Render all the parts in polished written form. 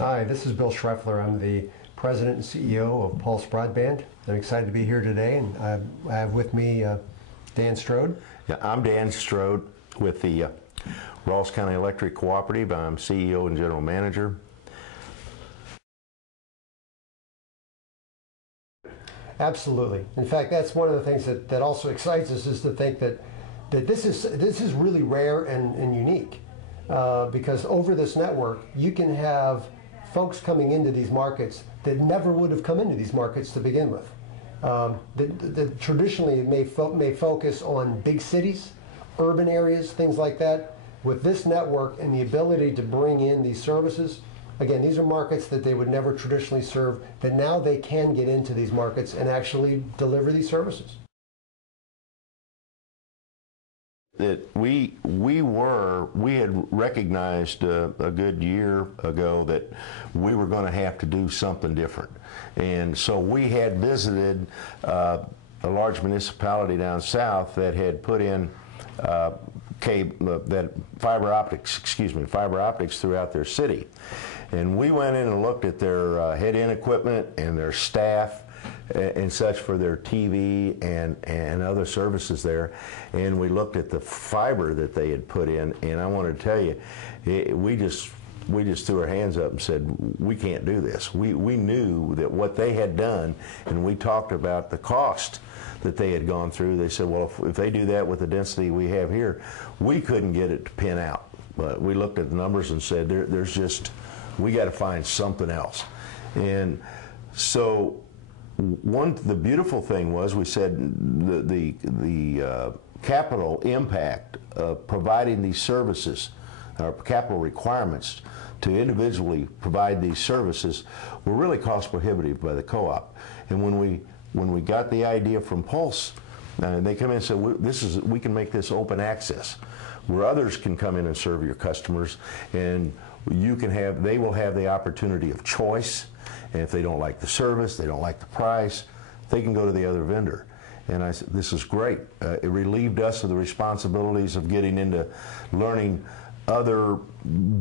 Hi, this is Bill Schreffler. I'm the President and CEO of Pulse Broadband. I'm excited to be here today, and I have with me Dan Strode. Yeah, I'm Dan Strode with the Rawls County Electric Cooperative. I'm CEO and General Manager. Absolutely. In fact, that's one of the things that also excites us, is to think that this is really rare and unique, because over this network you can have folks coming into these markets that never would have come into these markets to begin with. Traditionally, it may focus on big cities, urban areas, things like that. With this network and the ability to bring in these services, again, these are markets that they would never traditionally serve, that now they can get into these markets and actually deliver these services. That we had recognized a good year ago that we were going to have to do something different, and so we had visited a large municipality down south that had put in fiber optics throughout their city, and we went in and looked at their head-end equipment and their staff and such for their TV and other services there, and we looked at the fiber that they had put in, and I want to tell you, we just threw our hands up and said, we can't do this. We knew that what they had done, and we talked about the cost that they had gone through. They said, well, if they do that with the density we have here, we couldn't get it to pin out. But we looked at the numbers and said, we got to find something else. And so the beautiful thing was, we said the capital impact of providing these services, our capital requirements to individually provide these services, were really cost prohibitive by the co-op. And when we got the idea from Pulse, they come in and said, we can make this open access, where others can come in and serve your customers, and they will have the opportunity of choice. And if they don't like the service, they don't like the price, they can go to the other vendor. And I said, this is great. It relieved us of the responsibilities of getting into learning other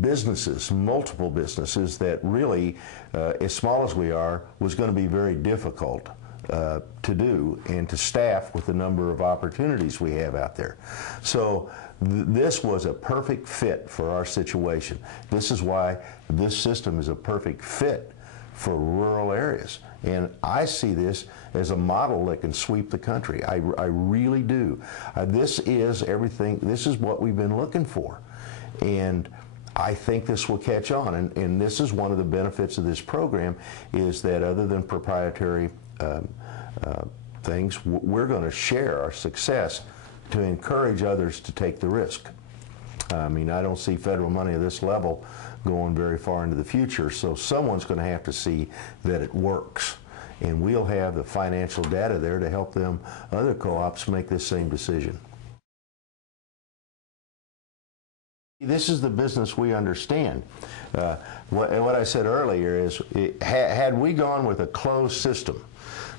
businesses, multiple businesses, that really, as small as we are, was going to be very difficult to do and to staff with the number of opportunities we have out there. So this was a perfect fit for our situation. This is why this system is a perfect fit for rural areas. And I see this as a model that can sweep the country. I really do. This is everything. This is what we've been looking for. And I think this will catch on. And this is one of the benefits of this program, is that other than proprietary things, we're going to share our success to encourage others to take the risk. I mean, I don't see federal money at this level going very far into the future, so someone's going to have to see that it works. And we'll have the financial data there to help them, other co-ops, make this same decision. This is the business we understand. What I said earlier is, had we gone with a closed system,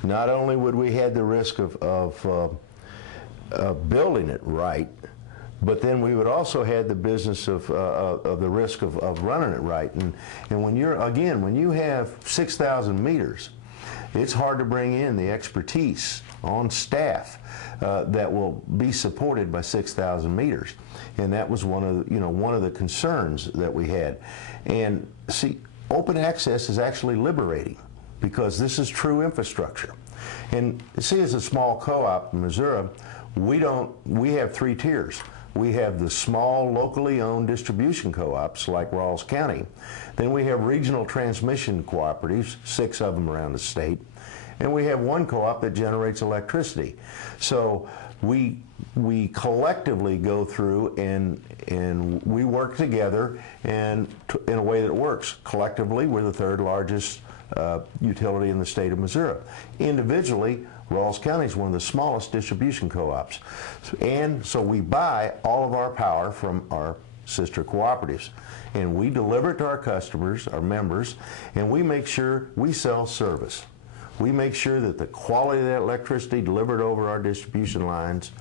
not only would we had the risk of building it right, but then we would also have the business of the risk of running it right. And when you have 6,000 meters, it's hard to bring in the expertise on staff that will be supported by 6,000 meters. And that was one of the concerns that we had. And see, open access is actually liberating, because this is true infrastructure. And see, as a small co-op in Missouri, we have 3 tiers. We have the small, locally owned distribution co-ops like Rawls County. Then we have regional transmission cooperatives, 6 of them around the state. And we have 1 co-op that generates electricity. So we collectively go through and we work together and in a way that works. Collectively, we're the 3rd largest utility in the state of Missouri. Individually, Rawls County is one of the smallest distribution co-ops. And so we buy all of our power from our sister cooperatives. And we deliver it to our customers, our members, and we make sure we sell service. We make sure that the quality of that electricity delivered over our distribution lines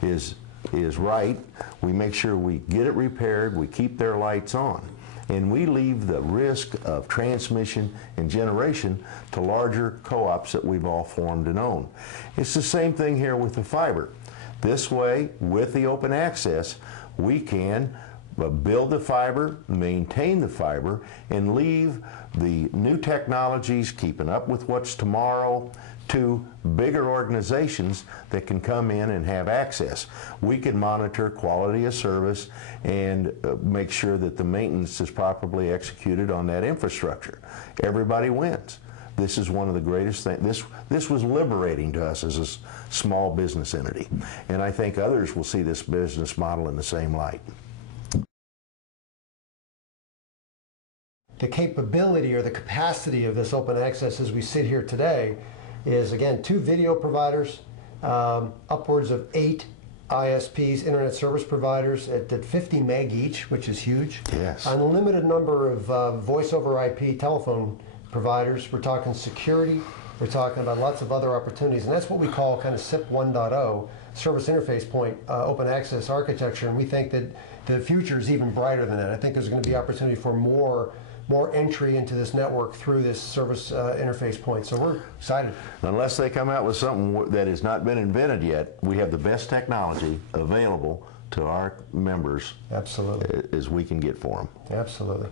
is right. We make sure we get it repaired, we keep their lights on. and we leave the risk of transmission and generation to larger co-ops that we've all formed and own. It's the same thing here with the fiber. This way, with the open access, we can build the fiber, maintain the fiber, and leave the new technologies, keeping up with what's tomorrow, to bigger organizations that can come in and have access. We can monitor quality of service and make sure that the maintenance is properly executed on that infrastructure. Everybody wins. This is one of the greatest things. This was liberating to us as a small business entity, and I think others will see this business model in the same light. The capability or the capacity of this open access as we sit here today is, again, 2 video providers, upwards of 8 ISPs, internet service providers at 50 meg each, which is huge. Yes. Unlimited number of voice over IP telephone providers. We're talking security. We're talking about lots of other opportunities, and that's what we call kind of SIP 1.0, service interface point, open access architecture, and we think that the future is even brighter than that. I think there's going to be opportunity for more entry into this network through this service interface point. So we're excited. Unless they come out with something that has not been invented yet, we have the best technology available to our members. Absolutely. As we can get for them. Absolutely.